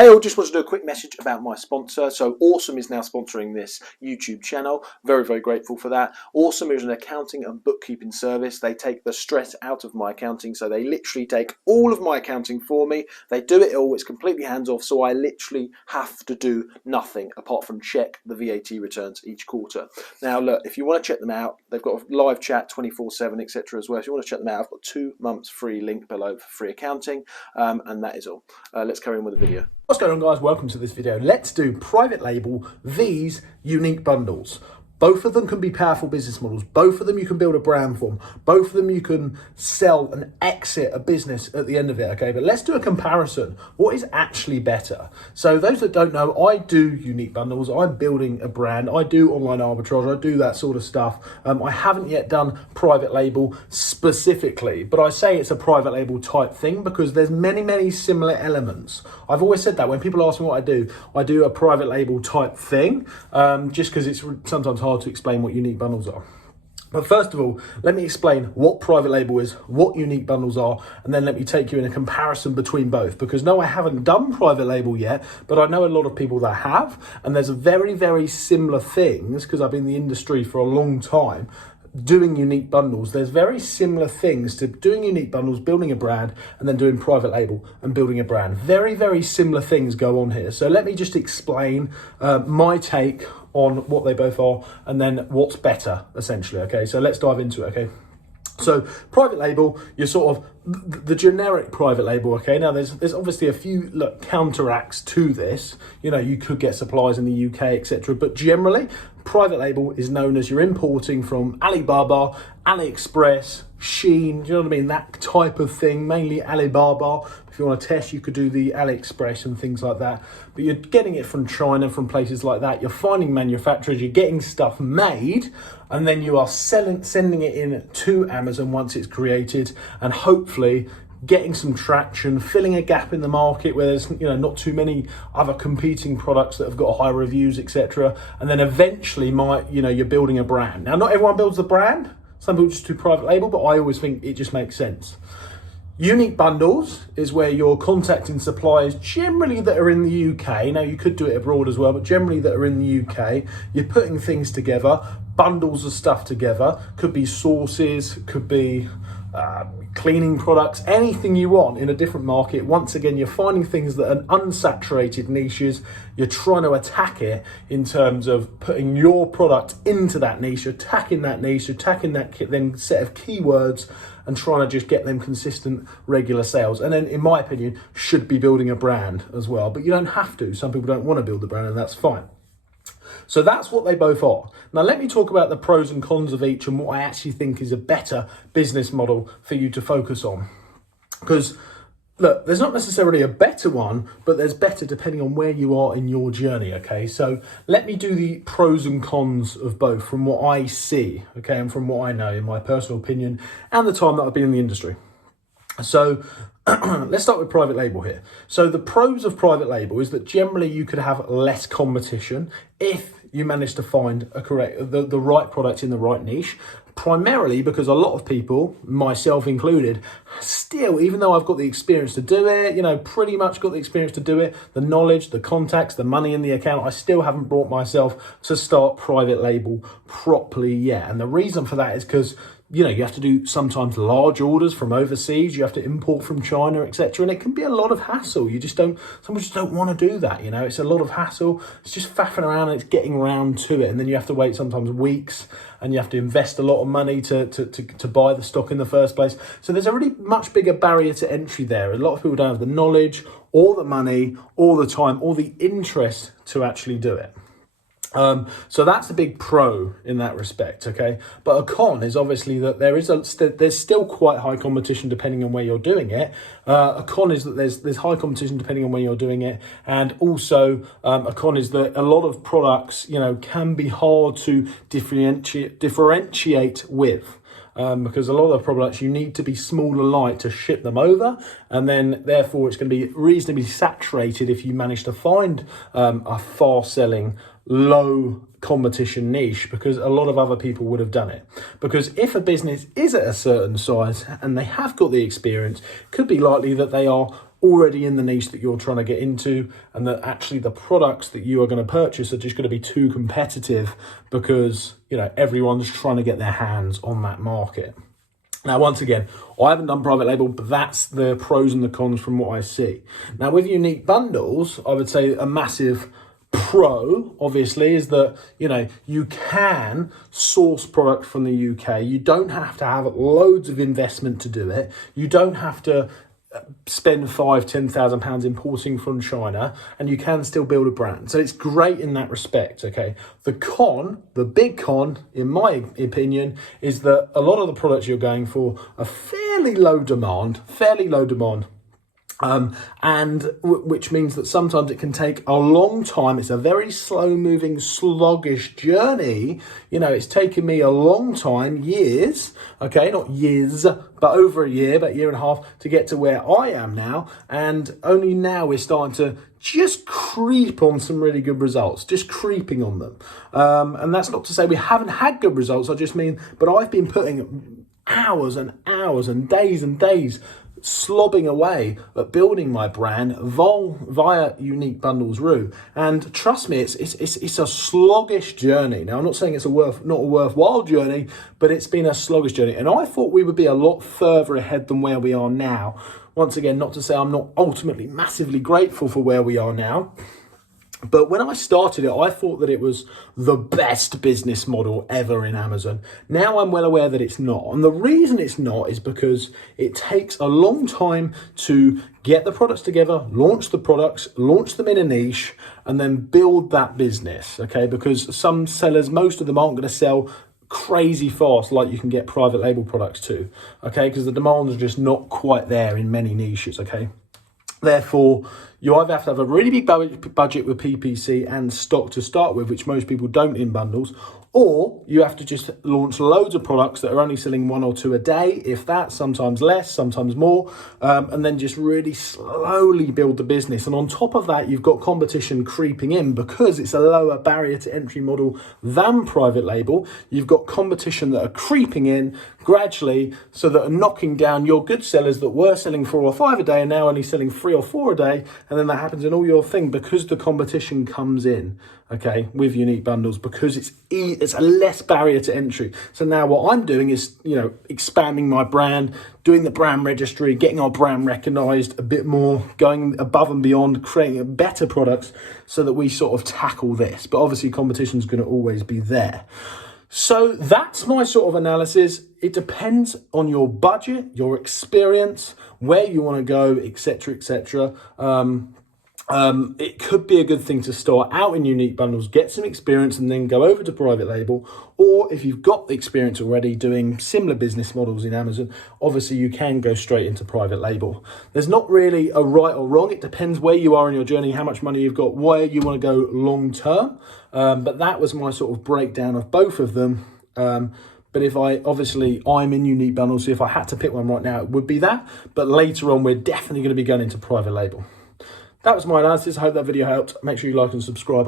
Hey all, just want to do a quick message about my sponsor. So Awesome is now sponsoring this YouTube channel. Very, very grateful for that. Awesome is an accounting and bookkeeping service. They take the stress out of my accounting. So they literally take all of my accounting for me. They do it all. It's completely hands off. So I literally have to do nothing apart from check the VAT returns each quarter. Now look, if you want to check them out, they've got a live chat 24/7, etc. as well. If you want to check them out, I've got 2 months free link below for free accounting. And that is all. Let's carry on with the video. What's going on, guys? Welcome to this video. Let's do private label, these unique bundles. Both of them can be powerful business models. Both of them you can build a brand from. Both of them you can sell and exit a business at the end of it, okay? But let's do a comparison. What is actually better? So those that don't know, I do unique bundles. I'm building a brand. I do online arbitrage. I do that sort of stuff. I haven't yet done private label specifically, but I say it's a private label type thing because there's many, many similar elements. I've always said that when people ask me what I do a private label type thing, just because it's sometimes hard to explain what unique bundles are. But first of all, let me explain what private label is, what unique bundles are, and then let me take you in a comparison between both. Because no, I haven't done private label yet, but I know a lot of people that have, and there's very, very similar things, because I've been in the industry for a long time, doing unique bundles. There's very similar things to doing unique bundles, building a brand, and then doing private label and building a brand. Very, very similar things go on here. So let me just explain my take on what they both are and then what's better, essentially. Okay, so let's dive into it. Okay, so private label, you're sort of the generic private label. Okay, now there's obviously a few counteracts to this. You know, you could get suppliers in the UK, etc. But generally, private label is known as you're importing from Alibaba, AliExpress, Shein, do you know what I mean? That type of thing, mainly Alibaba. If you want to test, you could do the AliExpress and things like that. But you're getting it from China, from places like that. You're finding manufacturers, you're getting stuff made, and then you are sending it in to Amazon once it's created, and hopefully getting some traction, filling a gap in the market where there's not too many other competing products that have got high reviews, etc. And then eventually you're building a brand. Now, not everyone builds a brand. Some people just do private label, but I always think it just makes sense. Unique bundles is where you're contacting suppliers generally that are in the UK. Now, you could do it abroad as well, but generally that are in the UK. You're putting things together, bundles of stuff together. Could be sauces, could be cleaning products, anything you want in a different market. Once again, you're finding things that are unsaturated niches. You're trying to attack it in terms of putting your product into that niche, attacking that then set of keywords, and trying to just get them consistent, regular sales. And then, in my opinion, should be building a brand as well. But you don't have to. Some people don't want to build a brand, and that's fine. So that's what they both are. Now, let me talk about the pros and cons of each and what I actually think is a better business model for you to focus on. Because, look, there's not necessarily a better one, but there's better depending on where you are in your journey, okay? So let me do the pros and cons of both from what I see, okay, and from what I know, in my personal opinion, and the time that I've been in the industry. So let's start with private label here. So the pros of private label is that generally you could have less competition if you manage to find the right product in the right niche. Primarily because a lot of people, myself included, still, even though I've got the experience to do it, pretty much got the experience to do it, the knowledge, the contacts, the money in the account, I still haven't brought myself to start private label properly yet. And the reason for that is because you have to do sometimes large orders from overseas. You have to import from China, etc. And it can be a lot of hassle. Some people just don't want to do that. It's a lot of hassle. It's just faffing around and it's getting around to it. And then you have to wait sometimes weeks, and you have to invest a lot of money to buy the stock in the first place. So there's a really much bigger barrier to entry there. A lot of people don't have the knowledge or the money or the time or the interest to actually do it. So that's a big pro in that respect, okay? But a con is obviously that there's still quite high competition depending on where you're doing it. A con is that there's high competition depending on where you're doing it, and also a con is that a lot of products, can be hard to differentiate with. Because a lot of the products you need to be small and light to ship them over, and then therefore it's going to be reasonably saturated if you manage to find a fast selling low competition niche, because a lot of other people would have done it. Because if a business is at a certain size and they have got the experience, it could be likely that they are already in the niche that you're trying to get into, and that actually the products that you are going to purchase are just going to be too competitive because, you know, everyone's trying to get their hands on that market. Now, once again, I haven't done private label, but that's the pros and the cons from what I see. Now, with unique bundles, I would say a massive pro, obviously, is that, you know, you can source product from the UK. You don't have to have loads of investment to do it. You don't have to spend £5,000-10,000 importing from China, and you can still build a brand. So it's great in that respect. Okay, the big con, in my opinion, is that a lot of the products you're going for are fairly low demand, which means that sometimes it can take a long time. It's a very slow moving, sluggish journey. You know, it's taken me a long time, years, okay, not years, but over a year, about a year and a half, to get to where I am now. And only now we're starting to just creep on some really good results, just creeping on them. And that's not to say we haven't had good results. I just mean, but I've been putting hours and hours and days slobbing away at building my brand via Unique Bundles route, and trust me, it's a sluggish journey. Now, I'm not saying it's not a worthwhile journey, but it's been a sluggish journey, and I thought we would be a lot further ahead than where we are now. Once again, not to say I'm not ultimately massively grateful for where we are now, but when I started it, I thought that it was the best business model ever in Amazon. Now I'm well aware that it's not. And the reason it's not is because it takes a long time to get the products together, launch the products, launch them in a niche, and then build that business, okay? Because some sellers, most of them aren't going to sell crazy fast like you can get private label products to, okay? Because the demand is just not quite there in many niches, okay? Therefore, you either have to have a really big budget with PPC and stock to start with, which most people don't in bundles, or you have to just launch loads of products that are only selling 1 or 2 a day, if that, sometimes less, sometimes more, and then just really slowly build the business. And on top of that, you've got competition creeping in because it's a lower barrier to entry model than private label. You've got competition that are creeping in gradually, so that are knocking down your good sellers that were selling 4 or 5 a day and now only selling 3 or 4 a day. And then that happens in all your thing because the competition comes in, okay, with unique bundles, because it's a less barrier to entry. So now what I'm doing is, you know, expanding my brand, doing the brand registry, getting our brand recognized a bit more, going above and beyond, creating better products so that we sort of tackle this. But obviously competition is going to always be there. So that's my sort of analysis. It depends on your budget, your experience, where you want to go, etc., etc. It could be a good thing to start out in unique bundles, get some experience, and then go over to private label. Or if you've got the experience already doing similar business models in Amazon, obviously you can go straight into private label. There's not really a right or wrong. It depends where you are in your journey, how much money you've got, where you want to go long term. But that was my sort of breakdown of both of them. But I'm in unique bundles, so if I had to pick one right now, it would be that. But later on, we're definitely going to be going into private label. That was my analysis. I hope that video helped. Make sure you like and subscribe.